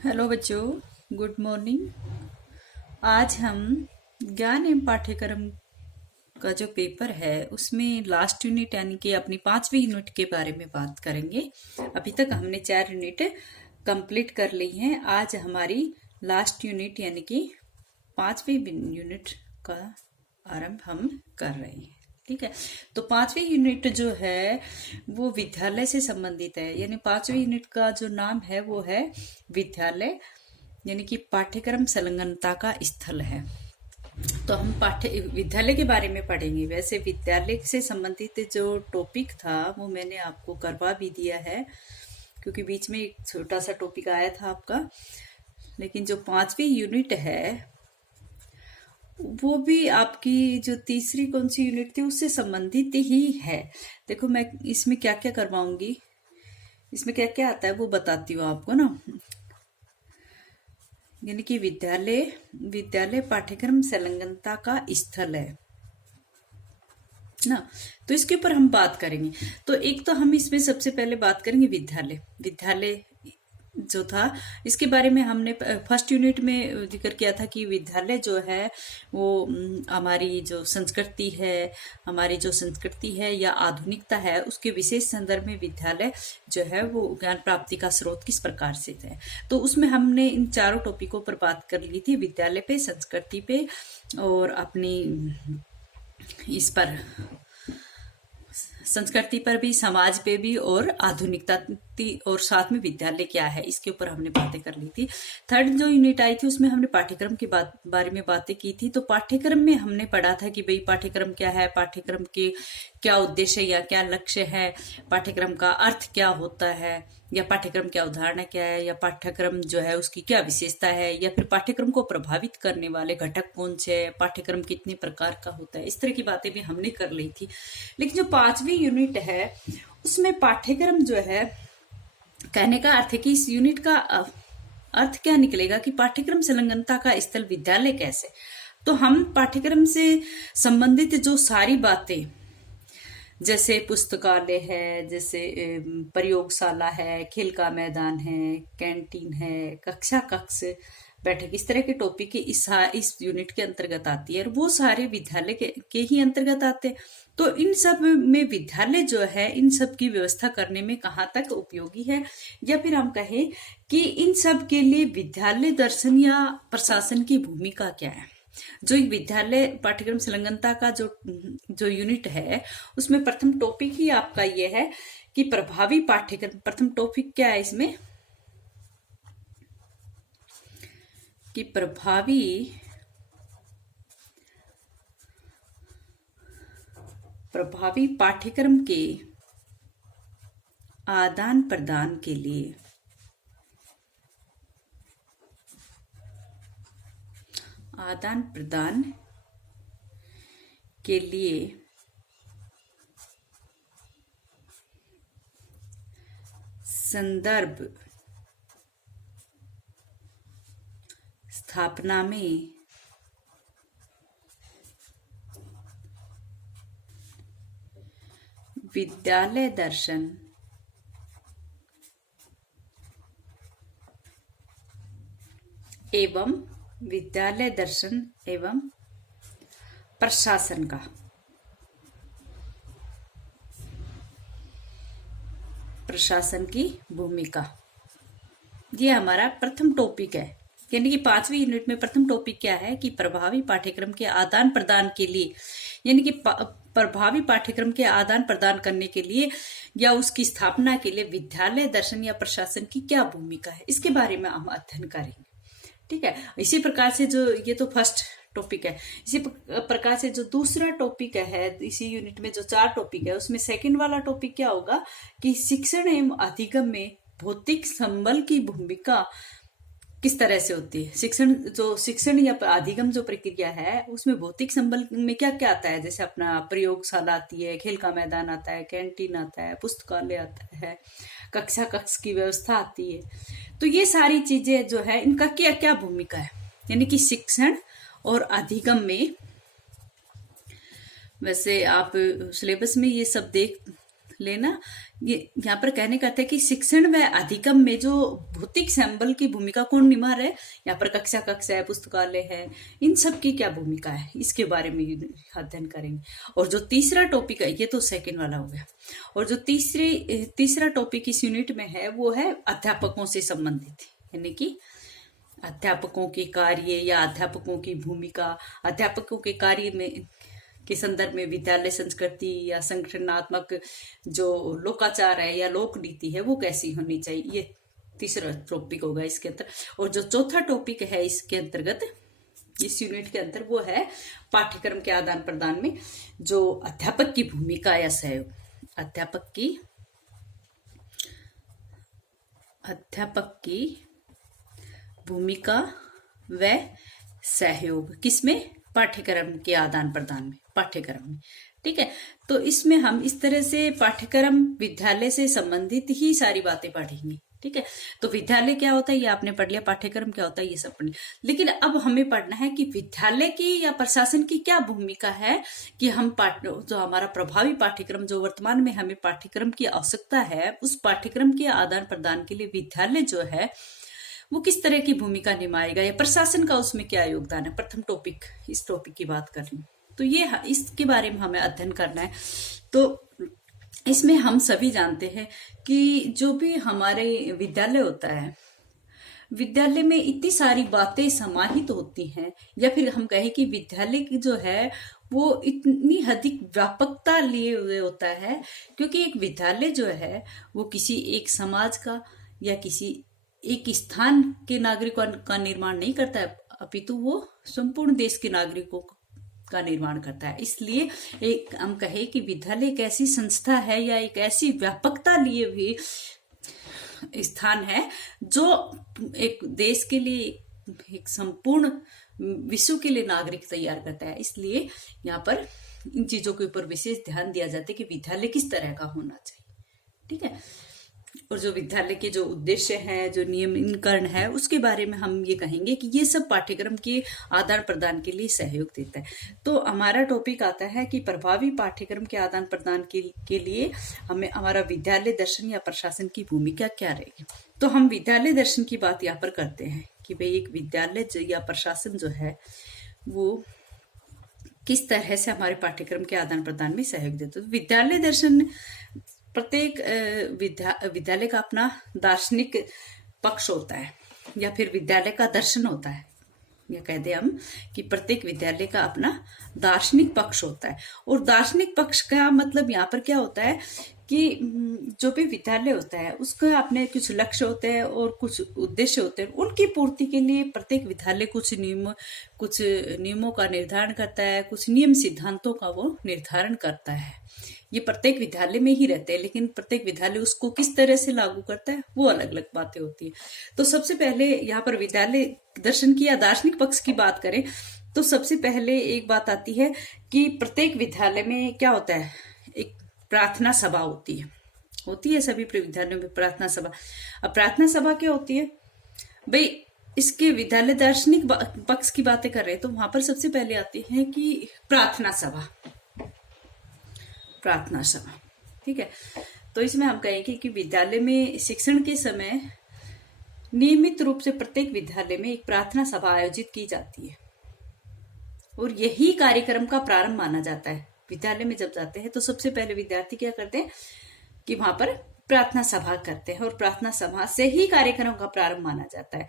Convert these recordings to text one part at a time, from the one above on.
Hello बच्चों, good morning. आज हम ज्ञान एवं पाठ्यक्रम का जो पेपर है उसमें लास्ट यूनिट यानी कि अपनी 5वीं यूनिट के बारे में बात करेंगे। अभी तक हमने 4 यूनिट कंप्लीट कर ली हैं। आज हमारी लास्ट यूनिट यानी कि 5वीं यूनिट का आरंभ हम कर रहे हैं। ठीक है, तो 5वीं यूनिट जो है वो विद्यालय से संबंधित है। यानी 5वीं यूनिट का जो नाम है वो है विद्यालय, यानी कि पाठ्यक्रम संलग्नता का स्थल है। तो हम पाठ्य विद्यालय के बारे में पढ़ेंगे। वैसे विद्यालय से संबंधित जो टॉपिक था वो मैंने आपको करवा भी दिया है, क्योंकि बीच में एक छोटा सा टॉपिक आया था आपका। लेकिन जो 5वीं यूनिट है वो भी आपकी जो तीसरी कौन सी यूनिट थी उससे संबंधित ही है। देखो, मैं इसमें क्या क्या करवाऊंगी, इसमें क्या क्या आता है वो बताती हूँ आपको ना। यानी कि विद्यालय विद्यालय पाठ्यक्रम संलग्नता का स्थल है ना। तो इसके ऊपर हम बात करेंगे। तो एक तो हम इसमें सबसे पहले बात करेंगे विद्यालय। विद्यालय जो था इसके बारे में हमने फर्स्ट यूनिट में जिक्र किया था कि विद्यालय जो है वो हमारी जो संस्कृति है, हमारी जो संस्कृति है या आधुनिकता है उसके विशेष संदर्भ में विद्यालय जो है वो ज्ञान प्राप्ति का स्रोत किस प्रकार से है। तो उसमें हमने इन चारों टॉपिकों पर बात कर ली थी, विद्यालय पे, संस्कृति पे और अपनी इस पर संस्कृति पर भी, समाज पे भी और आधुनिकता और साथ में विद्यालय क्या है इसके ऊपर हमने बातें कर ली थी। थर्ड जो यूनिट आई थी उसमें हमने पाठ्यक्रम के बारे में बातें की थी। तो पाठ्यक्रम में हमने पढ़ा था कि भाई पाठ्यक्रम क्या है, पाठ्यक्रम के क्या उद्देश्य या क्या लक्ष्य है, पाठ्यक्रम का अर्थ क्या होता है, या पाठ्यक्रम क्या उदाहरण क्या है, या पाठ्यक्रम जो है उसकी क्या विशेषता है, या फिर पाठ्यक्रम को प्रभावित करने वाले घटक कौन से है, पाठ्यक्रम कितने प्रकार का होता है। इस तरह की बातें भी हमने कर ली थी। लेकिन जो 5वीं यूनिट है उसमें पाठ्यक्रम जो है, कहने का अर्थ है कि इस यूनिट का अर्थ क्या निकलेगा कि पाठ्यक्रम संलग्नता का स्थल विद्यालय कैसे। तो हम पाठ्यक्रम से संबंधित जो सारी बातें, जैसे पुस्तकालय है, जैसे प्रयोगशाला है, खेल का मैदान है, कैंटीन है, कक्षा कक्ष, बैठक, इस तरह के टॉपिक इस यूनिट के अंतर्गत आती है और वो सारे विद्यालय के ही अंतर्गत आते हैं। तो इन सब में विद्यालय जो है इन सब की व्यवस्था करने में कहाँ तक उपयोगी है, या फिर हम कहें कि इन सब के लिए विद्यालय दर्शन या प्रशासन की भूमिका क्या है। जो एक विद्यालय पाठ्यक्रम संलग्नता का जो यूनिट है उसमें प्रथम टॉपिक ही आपका ये है कि प्रभावी पाठ्यक्रम। प्रथम टॉपिक क्या है इसमें कि प्रभावी पाठ्यक्रम के आदान प्रदान के लिए संदर्भ स्थापना में विद्यालय दर्शन एवं प्रशासन का प्रशासन की भूमिका, ये हमारा प्रथम टॉपिक है। यानी कि 5वीं यूनिट में प्रथम टॉपिक क्या है कि प्रभावी पाठ्यक्रम के आदान प्रदान के लिए, यानी कि प्रभावी पाठ्यक्रम के आदान प्रदान करने के लिए या उसकी स्थापना के लिए विद्यालय दर्शन या प्रशासन की क्या भूमिका है, इसके बारे में हम अध्ययन करेंगे। ठीक है, इसी प्रकार से जो ये तो फर्स्ट टॉपिक है, इसी प्रकार से जो दूसरा टॉपिक है इसी यूनिट में जो 4 टॉपिक है उसमें सेकंड वाला टॉपिक क्या होगा कि शिक्षण एवं अधिगम में भौतिक संबल की भूमिका किस तरह से होती है। शिक्षण या अधिगम जो प्रक्रिया है उसमें भौतिक संबल में क्या क्या आता है, जैसे अपना प्रयोगशाला आती है, खेल का मैदान आता है, कैंटीन आता है, पुस्तकालय आता है, कक्षा कक्ष की व्यवस्था आती है। तो ये सारी चीजें जो है इनका क्या क्या भूमिका है, यानी कि शिक्षण और अधिगम में। वैसे आप सिलेबस में ये सब देख लेना। ये यहाँ पर कहने का था कि शिक्षण व अधिगम में जो भौतिक संबल की भूमिका कौन निभा रहे, यहाँ पर कक्षा है, पुस्तकालय है, इन सब की क्या भूमिका है, इसके बारे में अध्ययन करेंगे। और जो तीसरा टॉपिक है, ये तो सेकंड वाला हो गया, और जो तीसरा टॉपिक इस यूनिट में है वो है अध्यापकों से संबंधित, यानी कि अध्यापकों के कार्य या अध्यापकों की भूमिका, अध्यापकों के कार्य में के संदर्भ में विद्यालय संस्कृति या संगठनात्मक जो लोकाचार है या लोक नीति है वो कैसी होनी चाहिए, ये तीसरा टॉपिक होगा इसके अंदर। और जो चौथा टॉपिक है इसके अंतर्गत, इस यूनिट के अंदर, वो है पाठ्यक्रम के आदान प्रदान में जो अध्यापक की भूमिका या सहयोग, अध्यापक की भूमिका व सहयोग, किसमें, पाठ्यक्रम के आदान प्रदान में, पाठ्यक्रम में। ठीक है, तो इसमें हम इस तरह से पाठ्यक्रम विद्यालय से संबंधित ही सारी बातें पढ़ेंगे। ठीक है, तो विद्यालय क्या होता है ये आपने पढ़ लिया, पाठ्यक्रम क्या होता है ये सब पढ़ लिया, लेकिन अब हमें पढ़ना है कि विद्यालय की या प्रशासन की क्या भूमिका है कि हम जो हमारा प्रभावी पाठ्यक्रम, जो वर्तमान में हमें पाठ्यक्रम की आवश्यकता है, उस पाठ्यक्रम के आदान प्रदान के लिए विद्यालय जो है वो किस तरह की भूमिका निभाएगा, या प्रशासन का उसमें क्या योगदान है। प्रथम टॉपिक, इस टॉपिक की बात कर लूं तो ये इसके बारे में हमें अध्ययन करना है। तो इसमें हम सभी जानते हैं कि जो भी हमारे विद्यालय होता है, विद्यालय में इतनी सारी बातें समाहित होती हैं, या फिर हम कहें कि विद्यालय की जो है वो इतनी अधिक व्यापकता लिए हुए होता है, क्योंकि एक विद्यालय जो है वो किसी एक समाज का या किसी एक स्थान के नागरिकों का निर्माण नहीं करता है, अपितु वो संपूर्ण देश के नागरिकों का निर्माण करता है। इसलिए एक हम कहे कि विद्यालय एक ऐसी संस्था है या एक ऐसी व्यापकता लिए हुई स्थान है जो एक देश के लिए, एक संपूर्ण विश्व के लिए नागरिक तैयार करता है। इसलिए यहाँ पर इन चीजों के ऊपर विशेष ध्यान दिया जाता है कि विद्यालय किस तरह का होना चाहिए। ठीक है, और जो विद्यालय के जो उद्देश्य है, जो नियमनकरण है, उसके बारे में हम ये कहेंगे कि ये सब पाठ्यक्रम के आदान प्रदान के लिए सहयोग देता है। तो हमारा टॉपिक आता है कि प्रभावी पाठ्यक्रम के आदान प्रदान के लिए हमें हमारा विद्यालय दर्शन या प्रशासन की भूमिका क्या रहेगी। तो हम विद्यालय दर्शन की बात यहाँ पर करते हैं कि भाई एक विद्यालय या प्रशासन जो है वो किस तरह से हमारे पाठ्यक्रम के आदान प्रदान में सहयोग देते। तो विद्यालय दर्शन, प्रत्येक विद्यालय का अपना दार्शनिक पक्ष होता है, या फिर विद्यालय का दर्शन होता है, या कह दे हम कि प्रत्येक विद्यालय का अपना दार्शनिक पक्ष होता है। और दार्शनिक पक्ष का मतलब यहाँ पर क्या होता है कि जो भी विद्यालय होता है उसका अपने कुछ लक्ष्य होते हैं और कुछ उद्देश्य होते हैं, उनकी पूर्ति के लिए प्रत्येक विद्यालय कुछ नियमों का निर्धारण करता है, कुछ नियम सिद्धांतों का वो निर्धारण करता है। ये प्रत्येक विद्यालय में ही रहते हैं, लेकिन प्रत्येक विद्यालय उसको किस तरह से लागू करता है वो अलग अलग बातें होती है। तो सबसे पहले यहाँ पर विद्यालय दर्शन की या दार्शनिक पक्ष की बात करें तो सबसे पहले एक बात आती है कि प्रत्येक विद्यालय में क्या होता है, एक प्रार्थना सभा होती है सभी विद्यालयों में प्रार्थना सभा। अब प्रार्थना सभा क्या होती है भाई, इसके विद्यालय दार्शनिक पक्ष की बातें कर रहे हैं तो वहां पर सबसे पहले आती है कि प्रार्थना सभा। ठीक है, तो इसमें हम कहेंगे कि विद्यालय में शिक्षण के समय नियमित रूप से प्रत्येक विद्यालय में एक प्रार्थना सभा आयोजित की जाती है, और यही कार्यक्रम का प्रारंभ माना जाता है। विद्यालय में जब जाते हैं तो सबसे पहले विद्यार्थी क्या करते हैं कि वहां पर प्रार्थना सभा करते हैं, और प्रार्थना सभा से ही कार्यक्रम का प्रारंभ माना जाता है।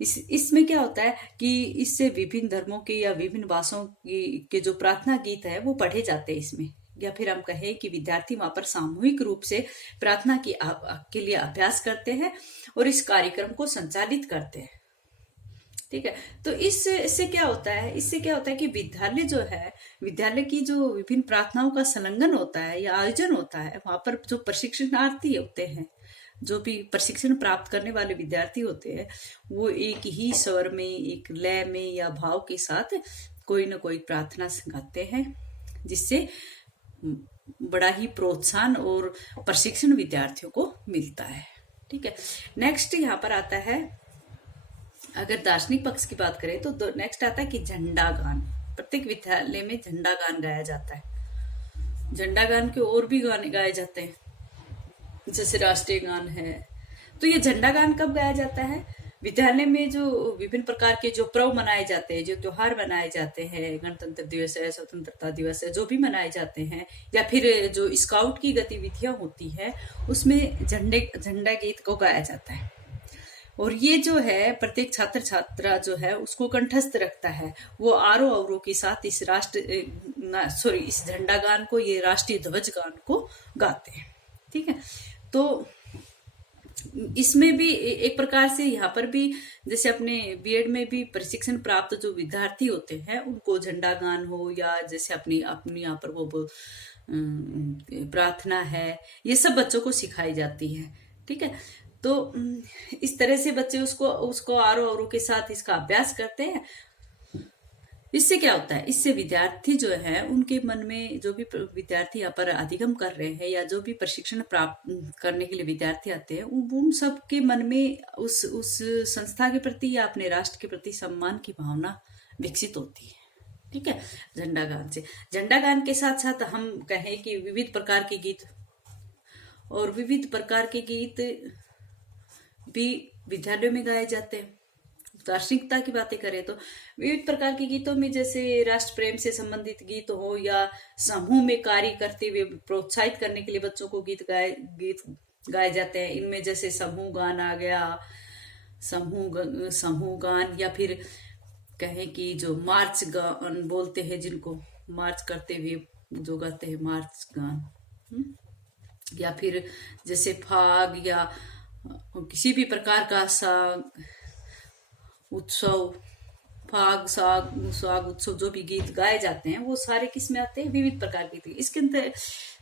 इसमें क्या होता है कि इससे विभिन्न धर्मों के या विभिन्न भाषाओं के जो प्रार्थना गीत है वो पढ़े जाते हैं इसमें, या फिर हम कहें कि विद्यार्थी वहां पर सामूहिक रूप से प्रार्थना के लिए अभ्यास करते हैं और इस कार्यक्रम को संचालित करते हैं। ठीक है, तो इससे क्या होता है कि विद्यालय जो है, विद्यालय की जो विभिन्न प्रार्थनाओं का संलग्न होता है या आयोजन होता है, वहां पर जो प्रशिक्षणार्थी होते हैं, जो भी प्रशिक्षण प्राप्त करने वाले विद्यार्थी होते हैं, वो एक ही स्वर में, एक लय में या भाव के साथ कोई ना कोई प्रार्थना गाते हैं, जिससे बड़ा ही प्रोत्साहन और प्रशिक्षण विद्यार्थियों को मिलता है। ठीक है, नेक्स्ट यहाँ पर आता है, अगर दार्शनिक पक्ष की बात करें तो नेक्स्ट आता है कि झंडा गान। प्रत्येक विद्यालय में झंडा गान गाया जाता है। झंडा गान के और भी गाने गाए जाते हैं, जैसे राष्ट्रीय गान है। तो ये झंडा गान कब गाया जाता है? विद्यालय में जो विभिन्न प्रकार के जो पर्व मनाए जाते हैं, जो त्योहार मनाए जाते हैं, गणतंत्र दिवस है, स्वतंत्रता दिवस है, जो भी मनाए जाते हैं, या फिर जो स्काउट की गतिविधियां होती है, उसमें झंडा गीत को गाया जाता है। और ये जो है प्रत्येक छात्र छात्रा जो है उसको कंठस्थ रखता है। वो आरोह अवरोह के साथ इस इस झंडा गान को, ये राष्ट्रीय ध्वज गान को गाते हैं। ठीक है, तो इसमें भी एक प्रकार से यहाँ पर भी जैसे अपने बीएड में भी प्रशिक्षण प्राप्त जो विद्यार्थी होते हैं उनको झंडा गान हो, या जैसे अपनी अपनी यहाँ पर वो प्रार्थना है, ये सब बच्चों को सिखाई जाती है। ठीक है, तो इस तरह से बच्चे उसको आरोह अवरोह के साथ इसका अभ्यास करते हैं। इससे क्या होता है? इससे विद्यार्थी जो है उनके मन में, जो भी विद्यार्थी यहाँ पर अधिगम कर रहे हैं या जो भी प्रशिक्षण प्राप्त करने के लिए विद्यार्थी आते हैं, उन सब के मन में उस संस्था के प्रति या अपने राष्ट्र के प्रति सम्मान की भावना विकसित होती है। ठीक है, झंडा गान से। झंडा गान के साथ साथ हम कहें कि विविध प्रकार के गीत, और विविध प्रकार के गीत भी विद्यालयों में गाए जाते हैं। दार्शनिकता की बातें करें तो विविध प्रकार के गीतों में जैसे राष्ट्र प्रेम से संबंधित गीत हो, या समूह में कार्य करते हुए प्रोत्साहित करने के लिए बच्चों को गीत गाए जाते हैं। इनमें जैसे समूह गान आ गया, समूह गान, या फिर कहें कि जो मार्च गान बोलते हैं, जिनको मार्च करते हुए जो गाते हैं मार्च गान, या फिर जैसे फाग या किसी भी प्रकार का उत्सव, फाग साग उत्सव, जो भी गीत गाए जाते हैं वो सारे किस में आते हैं? विविध प्रकार के गीत। इसके अंदर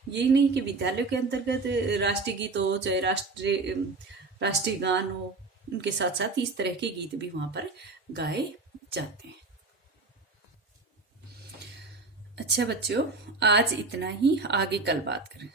यही नहीं कि विद्यालयों के अंतर्गत राष्ट्रीय गीत हो, चाहे राष्ट्रीय गान हो, उनके साथ साथ इस तरह के गीत भी वहां पर गाए जाते हैं। अच्छा बच्चों, आज इतना ही, आगे कल बात करें।